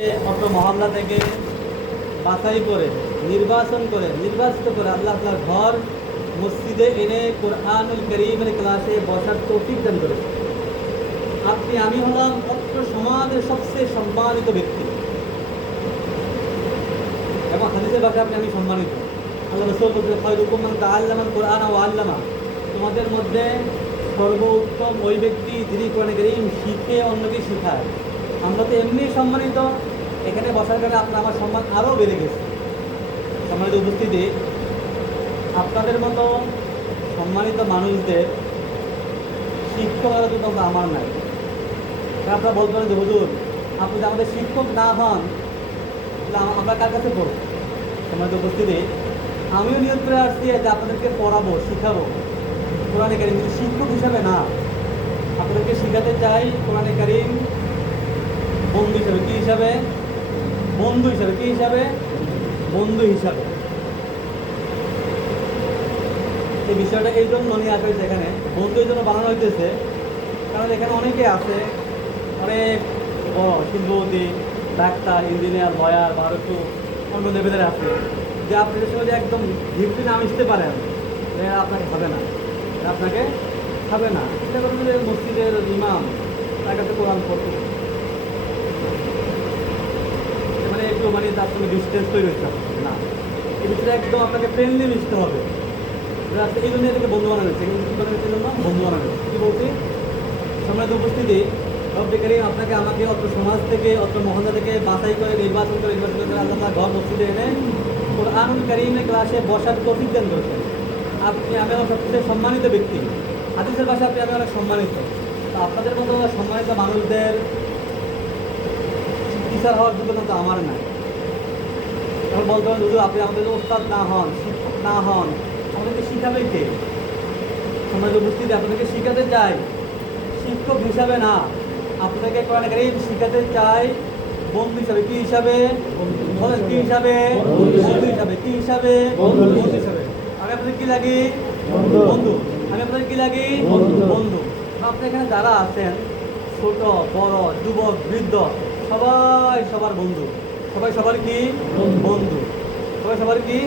অত মহল্লা থেকে বাছাই করে নির্বাচিত করে আল্লাহ তাআলার ঘর মসজিদে এনে কোরআনুল কারীমের ক্লাসে বসার তৌফিক দান করেছে। আমি হলাম অত্র সমাজের সবচেয়ে সম্মানিত ব্যক্তি এবং হাদিসের ভাষায় আমি সম্মানিত। আল্লাহ রাসূল বলেছেন, খায়রুকুম মান তাআল্লামাল কোরআন ওয়া আল্লামা, তোমাদের মধ্যে সর্বোত্তম ওই ব্যক্তি যিনি কোরআন কারীম শিখে অন্যকে শেখায়। আমরা তো এমনি সম্মানিত, এখানে বসার কারণে আমার সম্মান আরও বেড়ে গেছে। সম্মানিত উপস্থিতি, আপনাদের মতো সম্মানিত মানুষদের শিক্ষকরা কিন্তু আমার নাই। আপনারা বলতে পারেন যে হুজুর, আপনি যদি আমাদের শিক্ষক না হন তাহলে আমরা কার কাছে পড়ব? সম্মানিত উপস্থিতি, আমিও নিয়োগ করে আসছি যে আপনাদেরকে পড়াবো, শিখাবো কোরআনে কারীম, কিন্তু শিক্ষক হিসাবে না। আপনাদেরকে শিখাতে চাই কোরআনে কারীম বন্ধু হিসাবে। কী হিসাবে? বন্ধু হিসাবে। কী হিসাবে? বন্ধু হিসাবে। এই বিষয়টা এই জন্য নিয়ে আসা হয়েছে এখানে, বন্ধু এই জন্য বানানো হইতেছে কারণ এখানে অনেকে আছে, অনেক বড় শিল্পপতি, ডাক্তার, ইঞ্জিনিয়ার, লয়ার বা আরও একটু অন্য লেভেলের আছে, যে আপনি যে সময় একদম ভিত্তি না মিশতে পারেন আপনাকে হবে না, আপনাকে হবে না। এটা করবেন যে মসজিদের ইমাম, তার কাছে কোরআন পড়তে একটু তার সঙ্গে ডিস্টেন্স তৈরি হচ্ছে না, এই বিষয়টা একদম আপনাকে ফ্রেন্ডলি মিশতে হবে। এই জন্য এটাকে বন্ধু বানানো হয়েছে। কী বানানো হচ্ছে? জন্য বন্ধু বানানো হয়েছে। কী বলছি? সম্মানিত উপস্থিতি, রব্বে কারীম আপনাকে আমাকে অত সমাজ থেকে, অত মহল্লা থেকে বাছাই করে নির্বাচন করে আল্লাহ তাআলা ঘর মসজিদে এনে কোরআনুল কারীমের ক্লাসে বসার তৌফিক দান করেছেন। আমি আমার সবচেয়ে সম্মানিত ব্যক্তি। হাদিসের ভাষায় আমি অনেক সম্মানিত। তো আপনাদের মতো সম্মানিত মানুষদের টিচার হওয়ার যোগ্যতা তো আমার নাই। তখন বলতে পারেন যদি আপনি আমাদের ওস্তাদ না হন, শিক্ষক না হন, আমাদেরকে শিখাবে কে? সমাজ উপস্থিতি, আপনাদেরকে শিখাতে চাই শিক্ষক হিসাবে না, আপনাদেরকে কোরআন কারীম শিখাতে চাই বন্ধু হিসাবে। কী হিসাবে? বলেন, কী হিসাবে? বন্ধু হিসাবে। কী হিসাবে? বন্ধু হিসাবে। আমি আপনাদের কী লাগি? বন্ধু। আমি আপনাদের কী লাগি? বন্ধু। আপনি এখানে যারা আছেন, ছোট বড়, যুবক বৃদ্ধ, সবাই সবার বন্ধু। সবাই সবার কি? বন্ধু। সবাই সবার কি?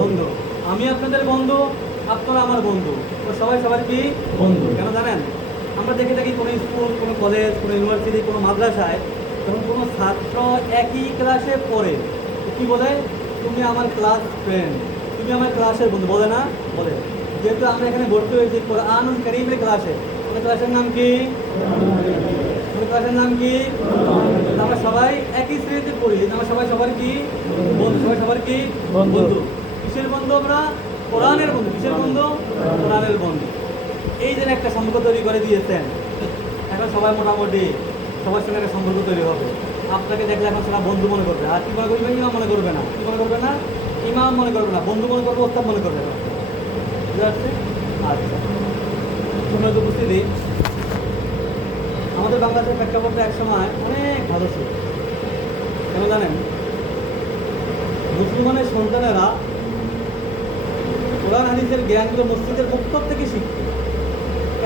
বন্ধু। আমি আপনাদের বন্ধু, আপনারা আমার বন্ধু। তো সবাই সবার কি? বন্ধু। কেন জানেন? আমরা দেখে থাকি কোনো স্কুল, কোনো কলেজ, কোনো ইউনিভার্সিটি, কোনো মাদ্রাসায় যখন কোনো ছাত্র একই ক্লাসে পড়ে, কি বলে? তুমি আমার ক্লাস ফ্রেন্ড, তুমি আমার ক্লাসের বন্ধু, বলে না? বলে। যেহেতু আমরা এখানে ভর্তি হয়েছি কোরআনুল কারীমের ক্লাসে, আমাদের ক্লাসের নাম কি? ক্লাসের নাম কি? আমরা সবাই একই শ্রেণীতে পড়ি, আমরা সবাই সবার কি? বন্ধু। সবাই সবার কি? বন্ধু। কিসের বন্ধু আমরা? কোরআনের বন্ধু। কিসের বন্ধু? কোরআনের বন্ধু। এই যে একটা সম্পর্ক তৈরি করে দিয়েছেন, এখন সবাই মোটামুটি সবার সঙ্গে একটা সম্পর্ক তৈরি হবে। আপনাকে দেখলে এখন সবাই বন্ধু মনে করবে। আর কি মনে করবে? ইমাম মনে করবে না। কি মনে করবে না? ইমাম মনে করবে না, বন্ধু মনে করবে, ওস্তাদ মনে করবে না। বুঝতে পারছি? আচ্ছা, সম্মানিত উপস্থিতি, আমাদের বাংলাদেশের প্রেক্ষাপটটা এক সময় অনেক ভালো ছিল। কেন জানেন? মুসলমানের সন্তানেরা কোরআন হাদিসের জ্ঞানগুলো মসজিদের মুক্তব থেকে শিখত।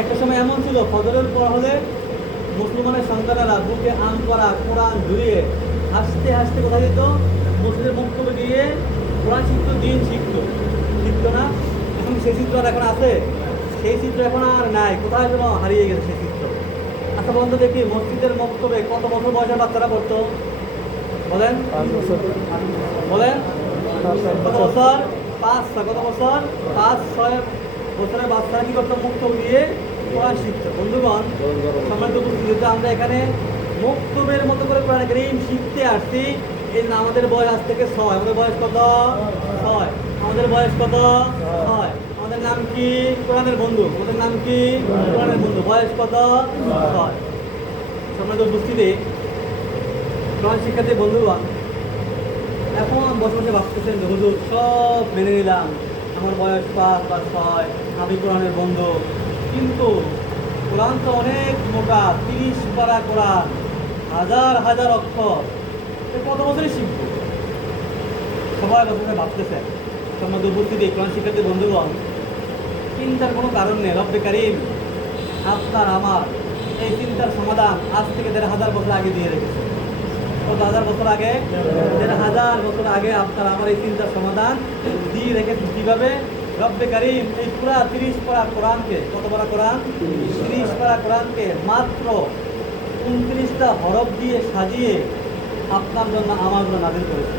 একটা সময় এমন ছিল, ফজরের পর হলে মুসলমানের সন্তানেরা বুকে আম করা কোরআন ঝুলিয়ে হাসতে হাসতে কোথায় যেত? মসজিদের মুক্তবে গিয়ে কোরআন শিখত, দিন শিখত না? এখন সেই চিত্র আর এখন আছে? সেই চিত্র এখন আর নাই, কোথায় যেন হারিয়ে গেছে সেই চিত্র। আচ্ছা বন্ধু, দেখি মসজিদের মক্তবে কত বছর বয়সের বাচ্চারা পড়তো? বলেন বলেন। কত বছর? 5-6। কত বছর? 5-6 বছরের বাচ্চারা কি করতো? মুক্তব দিয়ে কোরআন শিখতো। বন্ধুগণ, সম্মানিত উপস্থিতি, আমরা এখানে মুক্তবের মতো করে কোরআন কারীম শিখতে আসছি। এই আমাদের বয়স আজ থেকে 6। আমাদের বয়স কত? 6। আমাদের বয়স কত? 6। আমাদের নাম কি? কোরআনের বন্ধু। আমাদের নাম কি? কোরআনের বন্ধু। বয়স কত? 6। সম্মানিত উপস্থিতি, কোরআন শিক্ষার্থী বন্ধুগণ, এখন বসে বসে ভাবতেছেন যে হুজুর সব মেনে নিলাম, আমার বয়স 5 বা 6, আমি কোরআনের বন্ধু, কিন্তু কোরআন তো অনেক মোটা, 30 পারা কোরআন, হাজার হাজার অক্ষর, কত বছরই শিখব? সবাই বসে ভাবতেছেন। সম্মানিত উপস্থিতি, কোরআন শিক্ষার্থী বন্ধুগণ, চিন্তার কোনো কারণ নেই। রব্বে কারীম আপনার আমার এই চিন্তার সমাধান আজ থেকে 1500 বছর আগে দিয়ে রেখেছে। কত হাজার বছর আগে? 1000 বছর আগে আপনার আমার এই চিন্তার সমাধান দিয়ে রেখেছেন। কীভাবে? রব্বে কারিম এই পুরা 30 পারা কোরআনকে, কত পারা কোরআন? 30 পারা কোরআনকে মাত্র 29টা হরফ দিয়ে সাজিয়ে আপনার জন্য আমার জন্য নাজিল করেছে।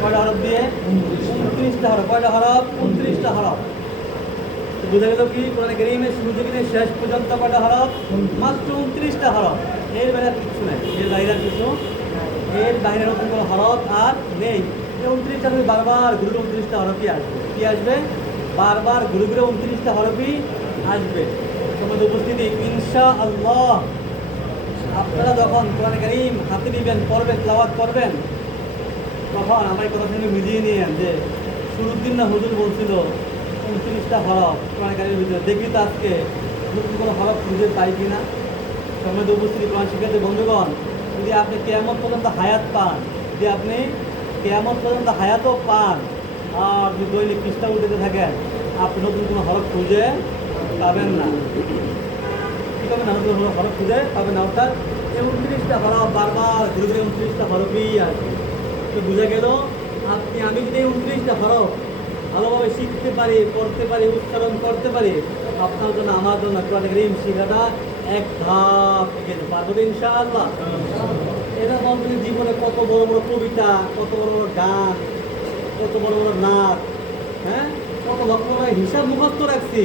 কয়টা হরফ দিয়ে? 29টা হরফ। কয়টা হরফ? 29টা হরফ। বুঝা গেল কি? কোরআনে কারীমের শুরু থেকে শেষ পর্যন্ত কয়টা হরফ? মাত্র 29টা হরফ। এর বাইরে কিছু নেই। এর বাইরে কিছু, এর বাইরে নতুন কোনো হরফ আর নেই। এই 29টা তুমি বারবার ঘুরে 29টা হরফই আসবে। কি আসবে? বারবার ঘুরে ঘুরে 29টা হরফই আসবে। তোমাদের উপস্থিতি ইনশাআল্লাহ আপনারা যখন কোরআনে কারীম হাতে নিবেন, পড়বেন, তেলাওয়াত করবেন, তখন আমার কথা সঙ্গে মিলিয়ে নিয়েন যে শুরুর দিন না হুজুর বলছিল 29টা হরফ কোরআনে কারীমের ভিতরে। দেখি তো আজকে নতুন কোনো হরফ খুঁজে পাই কিনা। সময় উপস্থিতি কোরআন শিক্ষার্থী বন্ধুগণ, যদি আপনি কিয়ামত পর্যন্ত হায়াত পান, যদি আপনি কিয়ামত পর্যন্ত হায়াতও পান আর যদি দৈনিক পৃষ্ঠা উঠতে থাকেন, আপনি নতুন কোনো হরফ খুঁজে পাবেন না। কী পাবেন না? নতুন হরফ খুঁজে পাবেন না। অর্থাৎ এই 29টা হরফ বারবার ঘুরে ঘুরে 29টা হরফই আসবে। তো বুঝা গেল আমি যদি 29টা হরফ ভালোভাবে শিখতে পারি, পড়তে পারি, উচ্চারণ করতে পারি, আপনার জন্য আমার জন্য কোরআন কারীম শেখাটা এক ধাপ এগিয়ে পারবো ইনশাআল্লাহ। এরা বলতে জীবনে কত বড় বড় কবিতা, কত বড় বড় গান, কত বড় বড় নাচ, হ্যাঁ, কত লক্ষ হিসাব মুখস্থ রাখছি,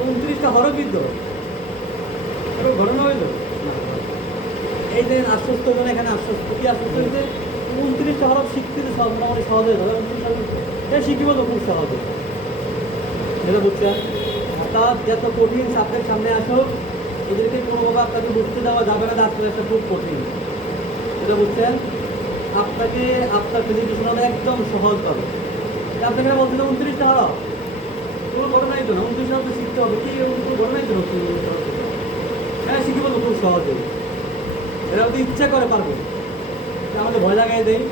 29টা হরফই তো ঘটনা হইল। এই যে আশ্বস্ত হলেন, এখানে আশ্বস্ত কি আশ্বস্ত হয়েছে? 29টা হরফ শিখতে সব মোটামুটি সহজ হয়ে যাবে। 29টা শিখিব তো খুব সহজে, যেটা বুঝছেন। অর্থাৎ যত কঠিন সাবজেক্ট সামনে আসুক, এদেরকে কোনোভাবে আপনাকে বুঝতে দেওয়া যাবে না। আপনার একটা খুব কঠিন, যেটা বুঝছেন। আপনাকে আপনার ফিজিকেশন হবে একদম সহজ হবে। আপনাকে বলছিলাম 29টা হরফ, কোনো ঘটনাই তো না। 29টা হরফ শিখতে হবে, কি কোনো ঘটনাই তো না। হ্যাঁ, শিখে বলবো খুব সহজে। এরা যদি ইচ্ছা করে পারবো, আমাদের ভয় লাগাই দেয়,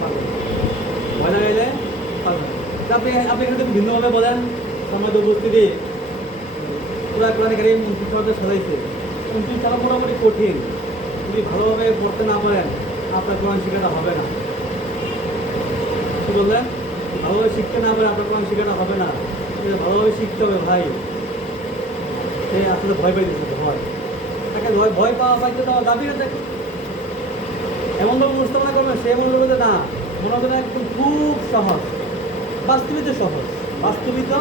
পারবো, ভয় লাগাইলে পারবো। আপনি এখানে ভিন্নভাবে বলেন, সমাজ উপস্থিতি পুরা কোরআন কারীম 29টা হরফে সাজাইছে। 29টা হরফ মোটামুটি কঠিন। যদি ভালোভাবে পড়তে না পারেন, আপনার কোরআন শেখাটা হবে না। কি বললেন? ভালোভাবে শিখতে না পারে আপনার কোরআন শেখাটা হবে না। ভালোভাবে শিখতে হবে ভাই। সে আসলে ভয় পাইতেছে, ভয় তাকে ভয় পাইতে দেওয়া যাবি না। তাকে এমনভাবে উপস্থাপনা করবেন, সে মনে করবে যে না, মনে হবে না একদম খুব সহজ। বাস্তবিত সহজ, বাস্তবিত।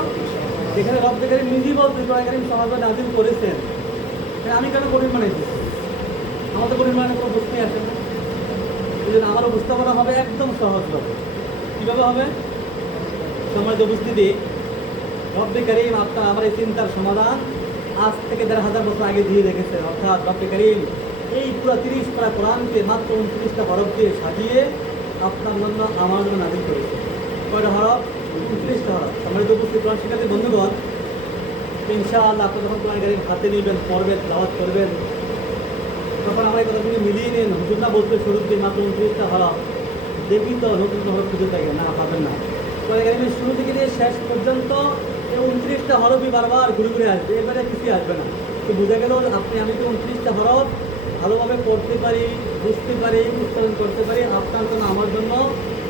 যেখানে রব্বে কারীম নিজেই বলছেন কোরআন কারীম সহজভাবে নাযিল করেছেন, আমি কেন কঠিন বানাইছি? আমার তো কঠিন বানানোর কোনো প্রশ্নই আসে না। এই জন্য আমার উপস্থাপনা হবে একদম সহজভাবে। কীভাবে হবে? সম্মানিত উপস্থিতি, রব্বে কারীম আপনার আমার এই চিন্তার সমাধান আজ থেকে 1500 বছর আগে দিয়ে রেখেছে। অর্থাৎ রব্বে কারীম এই পুরো 30 পারা কোরআনকে মাত্র 29টা হরফ দিয়ে সাজিয়ে আপনার জন্য আমার জন্য নাযিল করেছে। কয়টা হরফ? 29টা হরফ। সম্মানিত উপস্থিত কোরআন শিক্ষার্থী বন্ধুগণ, ইনশাআল্লাহ আপনি যখন কোরআন কারীম হাতে নেবেন, পড়বেন, তেলাওয়াত করবেন, তখন আমার এই কথাগুলি মিলিয়ে নিন। হুজুর না বলতে শুরুর দিন মাত্র 29টা হরফ, দেখি তো নতুন হরফ খুঁজে থাকেন না, পাবেন না। কোরআন কারীমের শুরু থেকে নিয়ে শেষ পর্যন্ত এই 29টা হরফই বারবার ঘুরে ঘুরে আসবে, এবারে কিছুই আসবে না। তো বোঝা গেল আমি তো 29টা হরফ ভালোভাবে পড়তে পারি, বুঝতে পারি, উচ্চারণ করতে পারি, আপনার জন্য আমার জন্য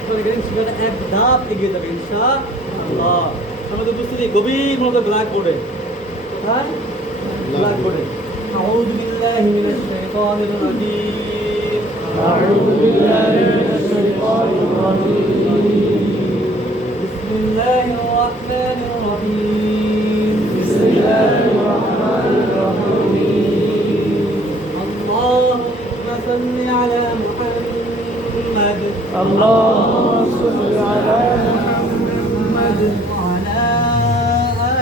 কোরআন কারীম শেখাটা এক ধাপ এগিয়ে যাবে ইনশাআল্লাহ। আমাদের উপস্থিতি গভীর মতো ব্ল্যাকবোর্ডে, কোথায়? ব্ল্যাকবোর্ডে। আউযু বিল্লাহি মিনাশ শাইতানির রাজীম। আউযু বিল্লাহি মিনাশ শাইতানির রাজীম। বিসমিল্লাহির রাহমানির রাহিম। বিসমিল্লাহির রাহমানির রাহিম। আল্লাহুম্মা সাল্লি আলা মুহাম্মাদ। আল্লাহুম্মা সাল্লি আলা মুহাম্মাদ ওয়া আলা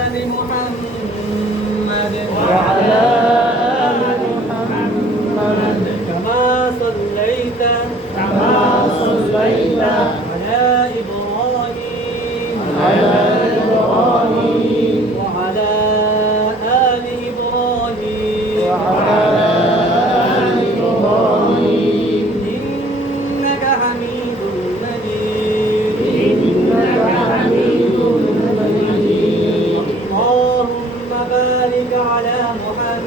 আলি মুহাম্মাদ ওয়া আলা আলি মুহাম্মাদ কামা সাল্লাইতা আলা ইব্রাহিম ওয়া আলা আলি ইব্রাহিম ইন্নাকা হামিদুম মাজিদ। আল্লাহুম্মা বারিক আলা মুহাম্মাদ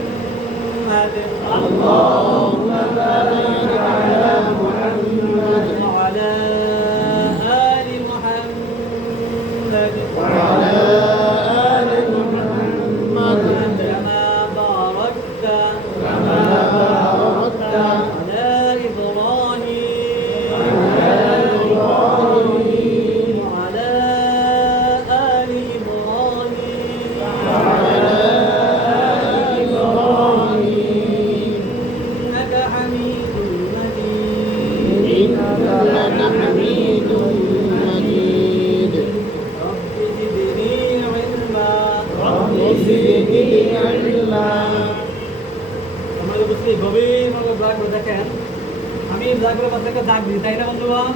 যা করে বাচ্চাকে দাগ দিই, তাই না বন্ধুগণ?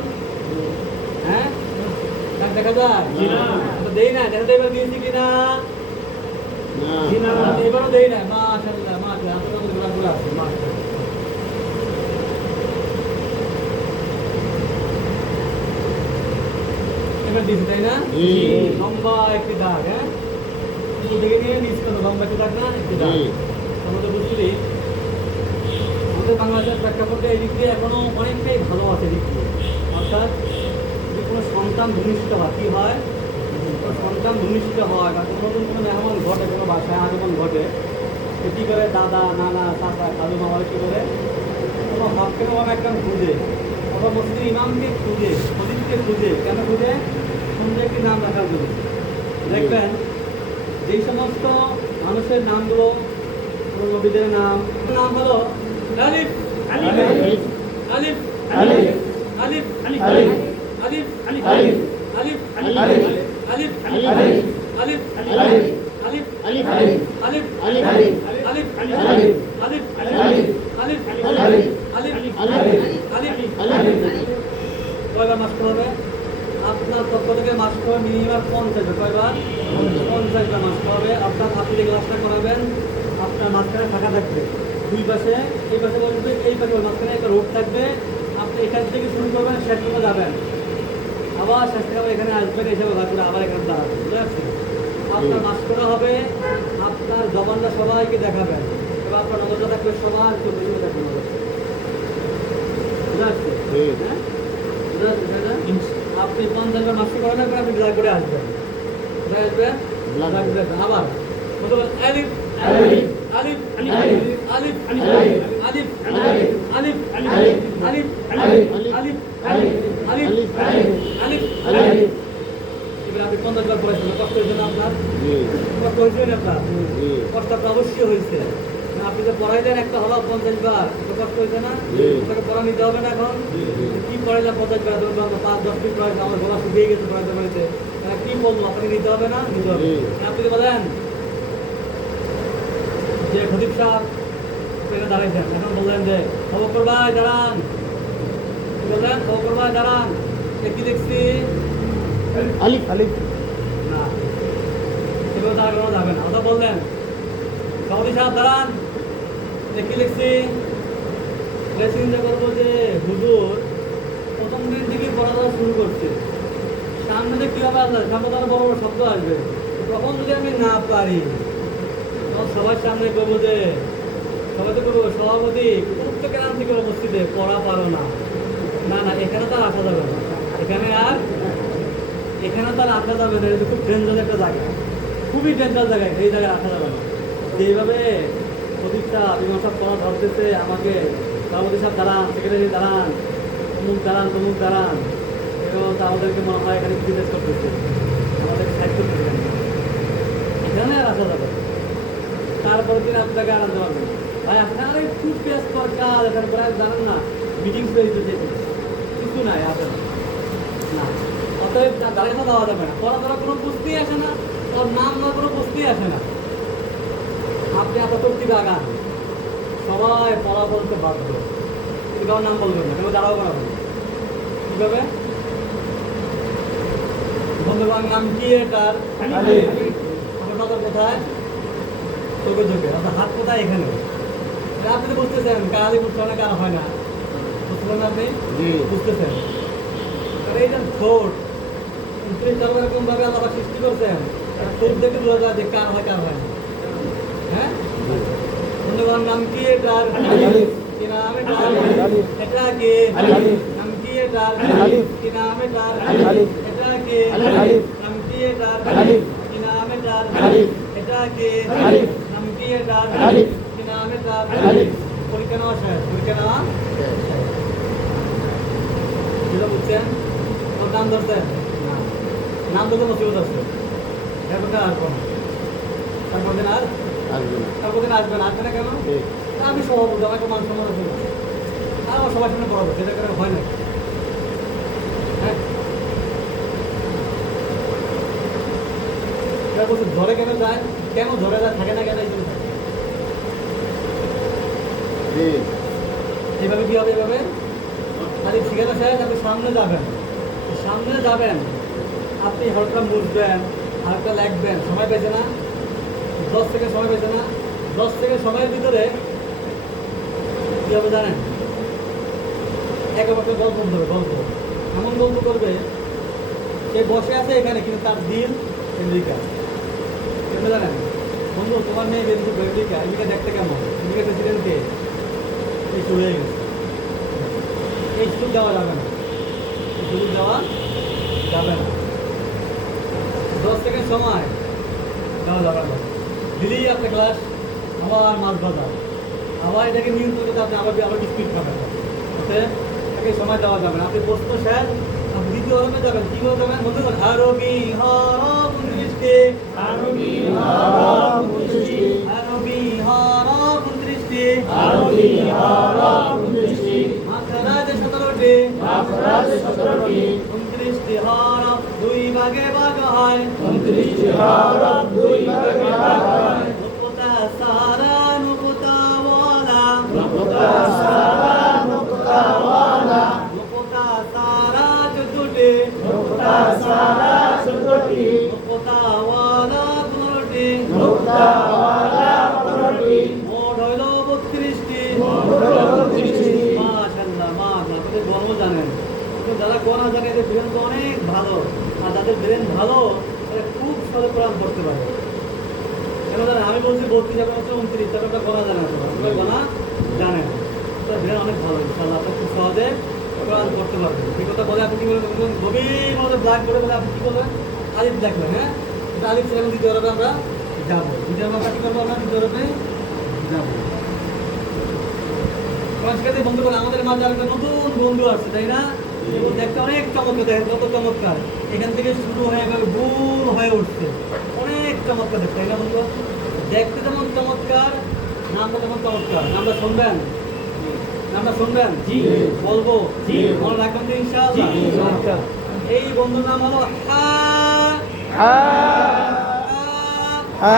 হ্যাঁ, দাগ দেখা যায়? আমরা দেই না, দেখা যায় এবার দিয়েছি কিনা? এবারও দেই না। মাশাআল্লাহ, মাশাআল্লাহ, আপনাদের মধ্যে ঘোরাঘুরা আছে, মাশাআল্লাহ। এবার দিয়েছি, তাই না? লম্বা একটি দাগ, হ্যাঁ, দেখে নিয়ে নিচ করো, লম্বা একটি দাগ না, একটি দাগ। আমাদের বুঝলি আমাদের বাংলাদেশের প্রেক্ষাপটে এই দিক দিয়ে এখনো অনেকটাই ভালো আছে এদিক দিয়ে। অর্থাৎ যদি কোনো সন্তান ভূমিষ্ঠ হয়, কী হয়? সন্তান ভূমিষ্ঠ হয় বা কোনো কোনো মেহমান ঘটে, কোনো বাসায় আগমন ঘটে, তো কী করে দাদা, নানা, চাচা, দাদু, মামারা কী করে? কোনো হকের বাবা একটা খুঁজে, অথবা মসজিদের ইমামকে খুঁজে, মসজিদকে খুঁজে, কেন খুঁজে? সুন্দর একটি নাম রাখার জন্য। দেখবেন যেই সমস্ত মানুষের নামগুলো, কোনো নবীদের নাম হলো আলিফ আলিফ আলিফ আলিফ আলিফ আলিফ আলিফ আলিফ আলিফ আলিফ আলিফ আলিফ আলিফ আলিফ আলিফ আলিফ আলিফ কয়বার মাস্ক হবে? আপনার পক্ষ থেকে মাস্ক মিনিমাম 50, কয়বার? 50বার মাস্ক হবে। অর্থাৎ আপনি যে ক্লাসটা করাবেন, আপনার মাঝখানে ফাঁকা থাকবে, দুই পাশে, এই পাশে বলবে, এই পাশে মাঝখানে একটা রোড থাকবে। আপনি এখান থেকে শুরু করবেন, শেষ করে যাবেন, আবার শেষ থেকে এখানে আসবেন, এসে ঘুরে আবার এখানে দাঁড়াবেন। বুঝতে পারছেন? আপনার মাস্কটা হবে, আপনার জবানটা সবাইকে দেখাবেন, এবার আপনার নজরটা থাকবে সবার চোখে চোখে থাকবে নজর। বুঝতে পারছেন? হ্যাঁ, বুঝতে পারছেন তাই না? আপনি 50বার মাস্ক করার পর আপনি ব্ল্যাক বোর্ডে আসবেন, কোথায় আসবেন? ব্ল্যাক বোর্ডে আবার আলিফ আলিফ আলিফ আলিফ আলিফ আলিফ আলিফ আলিফ আলিফ আলিফ আলিফ আলিফ। এবার আপনি 50বার পড়াইছেন, কষ্ট হয়েছে না আপনার? কষ্ট হয়েছে না আপনার? কষ্ট আপনার অবশ্যই হয়েছে। আপনি যে পড়াইলেন একটা হলো 50বার, কষ্ট হয়েছে না? আপনাকে পড়া নিতে হবে না এখন? কি পড়াইলাম 50বার? ধরুন আমরা 5-10 মিনিট পড়াইলাম, আমার গলা শুকিয়ে গেছে পড়াইতে পড়াইতে, কি বলবো? আপনাকে নিতে হবে না? নিতে হবে। আপনি যদি বলেন যে খতিব সাহেব এখানে দাঁড়াইছেন, এখন বললেন যে খবর ভাই দাঁড়ান, বললেন খবর ভাই দাঁড়ান, কি দেখছি? আলিফ আলিফ না, সেগুলো দাঁড়ানো যাবে না। ওটা বললেন খবর সাহেব দাঁড়ান, কি লিখছি? চিন্তা করবো যে হুজুর প্রথম দিন থেকে পড়াশোনা শুরু করছে, সামনে যে কী হবে আল্লাহ, সামনে তো বড় বড় শব্দ আসবে, তখন যদি আমি না পারি তখন সবার সামনে করবো যে, সবাই তো করবো সভাপতি প্রত্যেকের নাম থেকে মসজিদে পড়া পারো না, না না, এখানে তো আর আসা যাবে না, এখানে তো আর আসা যাবে না। এটা খুব ডেঞ্জার একটা জায়গা, খুবই ডেঞ্জার জায়গা, এই জায়গায় আসা যাবে না। যেভাবে প্রদীপটা বিমর্শা পড়া ধরতেছে আমাকে, সভাপতি সাহেব দাঁড়ান, সেক্রেটারি দাঁড়ান, তমুক দাঁড়ান, তমুক দাঁড়ান, এবং আমাদেরকে মনে হয় এখানে বিজনেস করতেছে, আমাদেরকে সাইড করতেছে, এখানে আর আসা যাবে। তারপরের দিন আপনাকে আর আনতে পারবেন ভাই, আপনার খুব ব্যস্ত কাজ, এখানে প্রায় জানেন না, মিটিং কিছু নাই, আসে না। অতএব দাঁড়িয়ে দেওয়া যাবে না, পড়া ধরা কোনো বুঝতেই আসে না, ওর নাম না কোনো বুঝতেই আসে না। আপনি এত তর্তিবে আগান, সবাই পড়া বলতে বাধ্য, কিন্তু কারোর নাম বলবেন না, কেউ দাঁড়াও করাবেন কীভাবে? বন্ধুবান নাম কি এটার? আপনার নজর কোথায়? চোখে চোখে, আপনার হাত কোথায়? এখানে। আপনি তো বুঝতেছেন কালি বুঝতে হয় না, কার হয় না, বুঝতেছেন আপনি? বুঝতেছেন? এই যে ঠোঁট, এরকমভাবে আল্লাহ সৃষ্টি করছেন, ঠোঁট দেখে বোঝা যায় যে কার হয় কার হয় না। হ্যাঁ, বন্ধুবান নাম কি এটার? কি নাম এটার? এটা কি নাম? কি এটার? কি নাম এটার? এটা কি নাম? কি এটার? কি নাম এটার? এটা কি নাম? কি এটার? কি নাম এটার? পরীক্ষা নেওয়া শেষ, পরীক্ষা নেওয়া যেটা বুঝছেন, ওর নাম ধরছেন না, নাম ধরতে মুসিবত আছে, এরপর আর কোনো, তারপর দিন আর আসবে না, তারপর দিন আসবে না। আসবে না কেন? আমি সভাপতি, আমাকে মান সম্মান আছে না, আর আমার সবার সামনে পড়াবো, সেটা করে হয় না। হ্যাঁ, বলছে ঝরে কেন যায়, কেন ঝরে যায়, থাকে না কেন? এই জন্য থাকে। এইভাবে কি হবে? এইভাবে আলিফ শিখানো শেষ, আপনি সামনে যাবেন, আপনি হালকা মুছবেন, হালকা লিখবেন, সময় পেয়েছে না? 10 সেকেন্ড সময় পেয়েছে না? 10 সেকেন্ড সময়ের ভিতরে কী হবে জানেন? একেবারে গল্প ধরবে, গল্প এমন গল্প করবে, সে বসে আছে এখানে কিন্তু তার দিল আমেরিকা। কেন জানেন? বন্ধু তোমার মেয়ে বেরিয়েছে আমেরিকা দেখতে কেমন? আমেরিকা প্রেসিডেন্টকে এই শুরু হয়ে গেছে। এই সুযোগ দেওয়া যাবে না, এই সুযোগ দেওয়া যাবে না। 10 সেকেন্ড সময় দেওয়া যাবে না। দিলেই আপনার ক্লাস আবার মাছ বাজার, আবার এটাকে নিয়ন্ত্রণ করতে আপনি আবার স্পিড পাবেন। ওতে তাকে সময় দেওয়া যাবে না। আপনি প্রশ্ন শেষ, আপনি দ্বিতীয় হরফে যাবেন, কি হয়ে যাবেন? বন্ধু আরবি হরফ 29টি, আরবি হরফ 29টি, আরবি হরফ 29টি, আরবি হরফ 29টি, মাখরাজ 17টি, মাখরাজ 17টি, 29টি হরফ দুই ভাগে ভাগ হয়, 29টি হরফ দুই ভাগে ভাগ হয়, নুকতা সারা নুকতা ওয়ালা, নুকতা সারা নুকতা ওয়ালা, নুকতা সারা 14টি, নুকতা সারা 14টি, নুকতা ওয়ালা 15টি, নুকতা ওয়ালা 15টি, মোট হইল 32টি। মোট হলো 32টি। মাশাআল্লাহ, মাশাআল্লাহ, আপনাদের গণও জানেন। কিন্তু যারা গণা জানে এদের ব্রেন তো অনেক ভালো, আর যাদের ব্রেন ভালো তারা খুব সহজে কোরআন পড়তে পারে। কেন জানেন? আমি বলছি 32, আপনার হচ্ছে 29, তারা ওটা গণা জানে না, সবাই গণা জানে না। তার ব্রেন অনেক ভালো, ইনশাআল্লাহ আপনি খুব সহজে কোরআন পড়তে পারবেন। এই কথা বলে আপনি কি বলবেন? গভীর মতো ব্ল্যাক করে বলে আপনি কি বলবেন? আলিফ দেখবেন, হ্যাঁ? এটা আলিফ ছেড়ে দ্বিতীয় হরফে আমরা যাবো। দ্বিতীয় হরফে কি করবো? আমরা দ্বিতীয় হরফে যাবো। শিক্ষার্থী বন্ধুগণ, আমাদের মাঝে আরেকটা নতুন বন্ধু আসছে, তাই না? এবং দেখতে অনেক চমৎকার, দেখেন কত চমৎকার, এখান থেকে শুরু হয়ে গেল গোল হয়ে উঠছে, অনেক চমৎকার দেখতে, তাই না বন্ধু? দেখতে যেমন চমৎকার, নামটা তেমন চমৎকার। নামটা শুনবেন? নামটা শুনবেন? জি। বলবো? জি। মনে রাখবেন তো ইনশাআল্লাহ? জি। আচ্ছা। এই বন্ধুর নাম হলো হা হা হা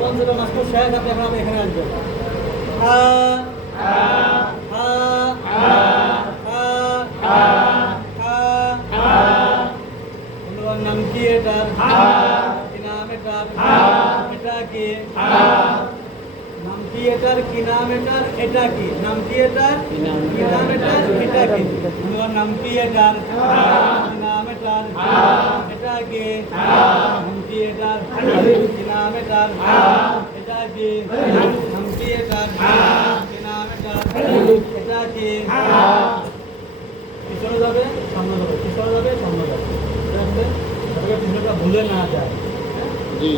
পঞ্চম মাস শেষ, আপনি এখন এখানে আসবেন। বন্ধুগণ, নাম কি এটার? কি নাম এটার? এটা কি? নাম কি এটার? কি নাম এটার? এটা কি? নাম কি এটার? কি নাম এটার? এটা কি? বন্ধুগণ, নাম কি এটার? কি নাম এটার? এটা কি? নাম কি এটার? কি নাম এটার? এটা কি? নাম কি এটার? কি নাম এটার? এটা কি? পিছনে যাবে, সামনে যাবে, পিছনে যাবে, সামনে যাবে, ঠিক আছে? তাহলে পিছনেটা ভুলে না যায়। জি।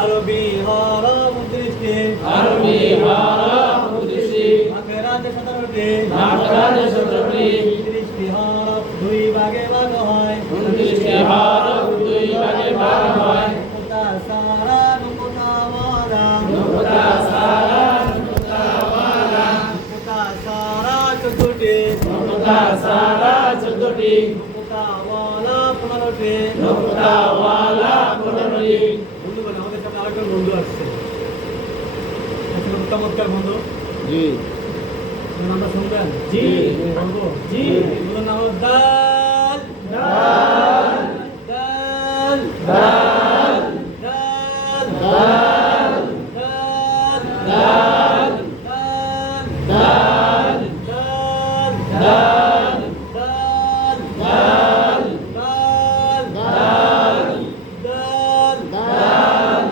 আরবি হরফ 29টি, আরবি হরফ 29টি, মাখরাজ 17টি, মাখরাজ 17টি, 29টি হরফ দুই ভাগে ভাগ হয়, 29টি হরফ দুই ভাগে ভাগ হয়, নুকতা সারা নুকতা ওয়ালা, নুকতা সারা নুকতা ওয়ালা, নুকতা সারা 14টি, নুকতা সারা 14টি, নুকতা ওয়ালা 15টি। নুকতা ওয়ালা 15টি। বন্ধুগণ, আমাদের সাথে আরেকজন বন্ধু আসছে, চমৎকার বন্ধু। জি। নামটা শুনবেন? জি। বলবো? জি। বন্ধুর নাম হলো দাল দাল দাল দাল দাল দাল দাল দাল দাল দাল দাল দাল দাল দাল দাল দাল দাল দাল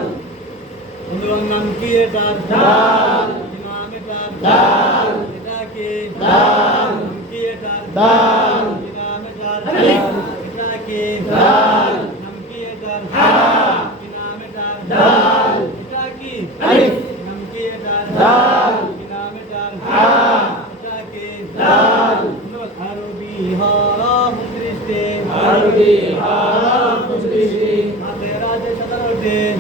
বন্ধুগণ, নাম কি এটার? দাল কি নাম এটার? দাল এটা কি? দাল নাম কি এটার? দাল কি নাম এটার? আলিফ এটা কি? দাল নাম কি এটার? হা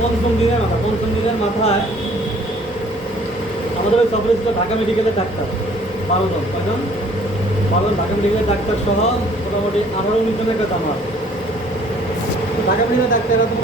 পঞ্চম দিনের মাথায় আমাদের ওই সফরে ছিল ঢাকা মেডিকেলের ডাক্তার 12 জন। কয়জন? 12 জন ঢাকা মেডিকেলের ডাক্তার সহ মোটামুটি 18-19 জনের কাছে আমার। ঢাকা মেডিকেলের ডাক্তাররা